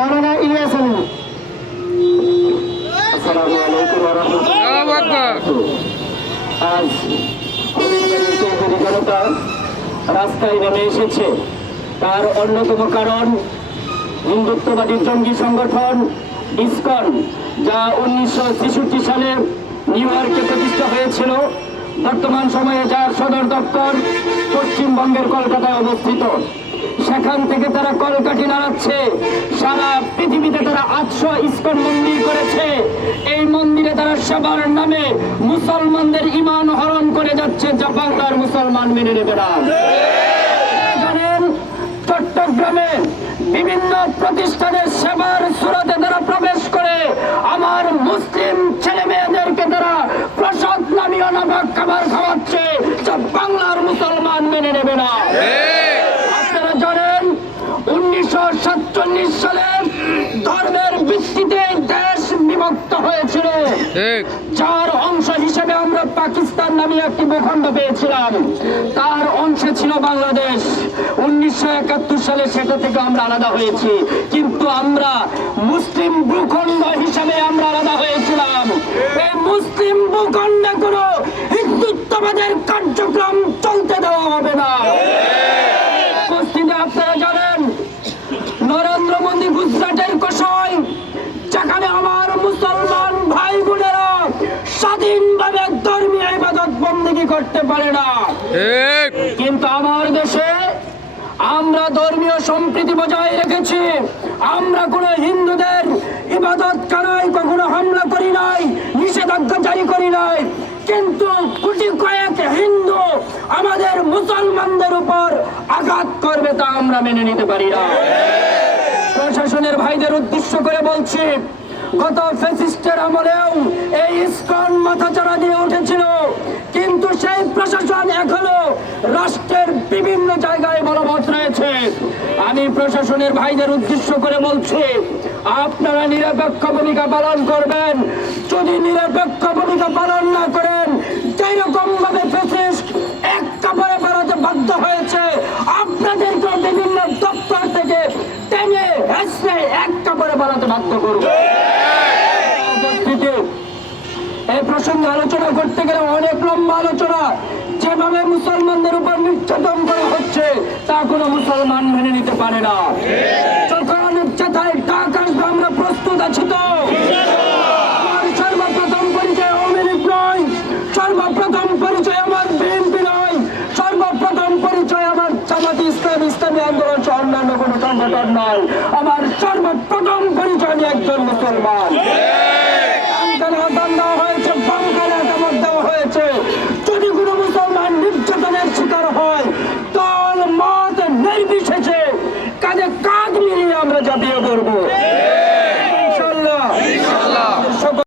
মাওলানা ইলিয়াস আলী। আসসালামু আলাইকুম ওয়া রাহমাতুল্লাহ। আজ চৌধুরী জনতা রাস্তায় নেমে এসেছে, তার অন্যতম কারণ হিন্দুত্ববাদী জঙ্গি সংগঠন ইসকন, যা 1966 সালে নিউ ইয়র্কে প্রতিষ্ঠা হয়েছিল। বর্তমান সময়ে যার সদর দপ্তর পশ্চিমবঙ্গের কলকাতায় অবস্থিত। সেখান থেকে তারা কলকাঠি নাড়াচ্ছে। সারা পৃথিবীতে তারা 800 ইসকন মন্দির করেছে। এই মন্দিরে তারা সেবার নামে মুসলমানদের ঈমান হরণ করে যাচ্ছে, যা বাংলার মুসলমান মেনে নেবে না। জানেন, চট্টগ্রামে বিভিন্ন প্রতিষ্ঠানের সেবার সুরাতে তারা প্রবেশ করে আমার মুসলিম ছেলে মেয়েদেরকে তারা প্রসাদ নামীয় নামক খাবার খাওয়াচ্ছে, যা বাংলার মুসলমান মেনে নেবে না। আপনারা জানেন, 1947 সালে ধর্মের ভিত্তিতে দেশ বিভক্ত হয়েছিল, যার অংশ হিসেবে আমরা পাকিস্তান নামে একটি ভূখণ্ড পেয়েছিলাম। তার অংশে ছিল বাংলাদেশ। 1971 সালে সেটা থেকে আমরা আলাদা হয়েছি, কিন্তু আমরা মুসলিম ভূখণ্ড হিসাবে আমরা আলাদা হয়েছিলাম। এই মুসলিম ভূখণ্ডে কোনো হিন্দুত্ববাদের কার্যক্রম চলতে দেওয়া হবে না। আপনারা জানেন, নরেন্দ্র মোদী গুজরাটের কষাই, যেখানে আমার মুসলমান ভাই বোনেরা স্বাধীনভাবে ধর্মীয় ইবাদত বন্দেগী করতে পারে না, কিন্তু আমার দেশে আমরা ধর্মীয় সম্প্রীতি বজায় রেখেছি। আমরা কোন হিন্দুদের ইবাদতখানায় কখনো হামলা করি নাই, নিষেধাজ্ঞা জারি করি নাই, কিন্তু কোটি কয়েক হিন্দু আমাদের মুসলমানদের উপর আঘাত করবে, তা আমরা মেনে নিতে পারি না। প্রশাসনের ভাইদের উদ্দেশ্য করে বলছি, গত ফ্যাসিস্টের আমলেও এই ইসকন মাথাচাড়া দিয়ে উঠেছিল, কিন্তু সেই প্রশাসন এখনো রাষ্ট্রের বিভিন্ন জায়গায় বলবৎ রয়েছে। আমি প্রশাসনের ভাইদের উদ্দেশ্য করে বলছি, আপনারা নিরপেক্ষ ভূমিকা পালন করবেন। যদি নিরপেক্ষ ভূমিকা পালন না করেন, যেরকম ভাবে ফ্যাসিস্ট এক কাপড়ে বেরোতে বাধ্য হয়েছে, আপনাদেরকে বিভিন্ন দপ্তর থেকে টেনে হেসে এক কাপড়ে বেরোতে বাধ্য করবে। এই প্রসঙ্গে আলোচনা করতে গেলে অনেক লম্বা আলোচনা। যেভাবে মুসলমানদের উপর নির্যাতন করা হচ্ছে, তা কোনো মুসলমান মেনে নিতে পারে না। যখন যেথায় ডাক আসবে, আমরা প্রস্তুত আছি। তো আমার সর্বপ্রথম পরিচয় আওয়ামী লীগ নয়, সর্বপ্রথম পরিচয় আমার বিএনপি নয়, সর্বপ্রথম পরিচয় আমার জামাতে ইসলাম, ইসলামী আন্দোলন সহ অন্যান্য কোনো সংগঠন নয়। আমার সর্বপ্রথম পরিচয় আমি একজন মুসলমান। যদি কোনো মুসলমান নির্যাতনের শিকার হয়, দল মত নির্বিশেষে কাঁধে কাঁধ মিলিয়ে আমরা ঝাঁপিয়ে পড়বো।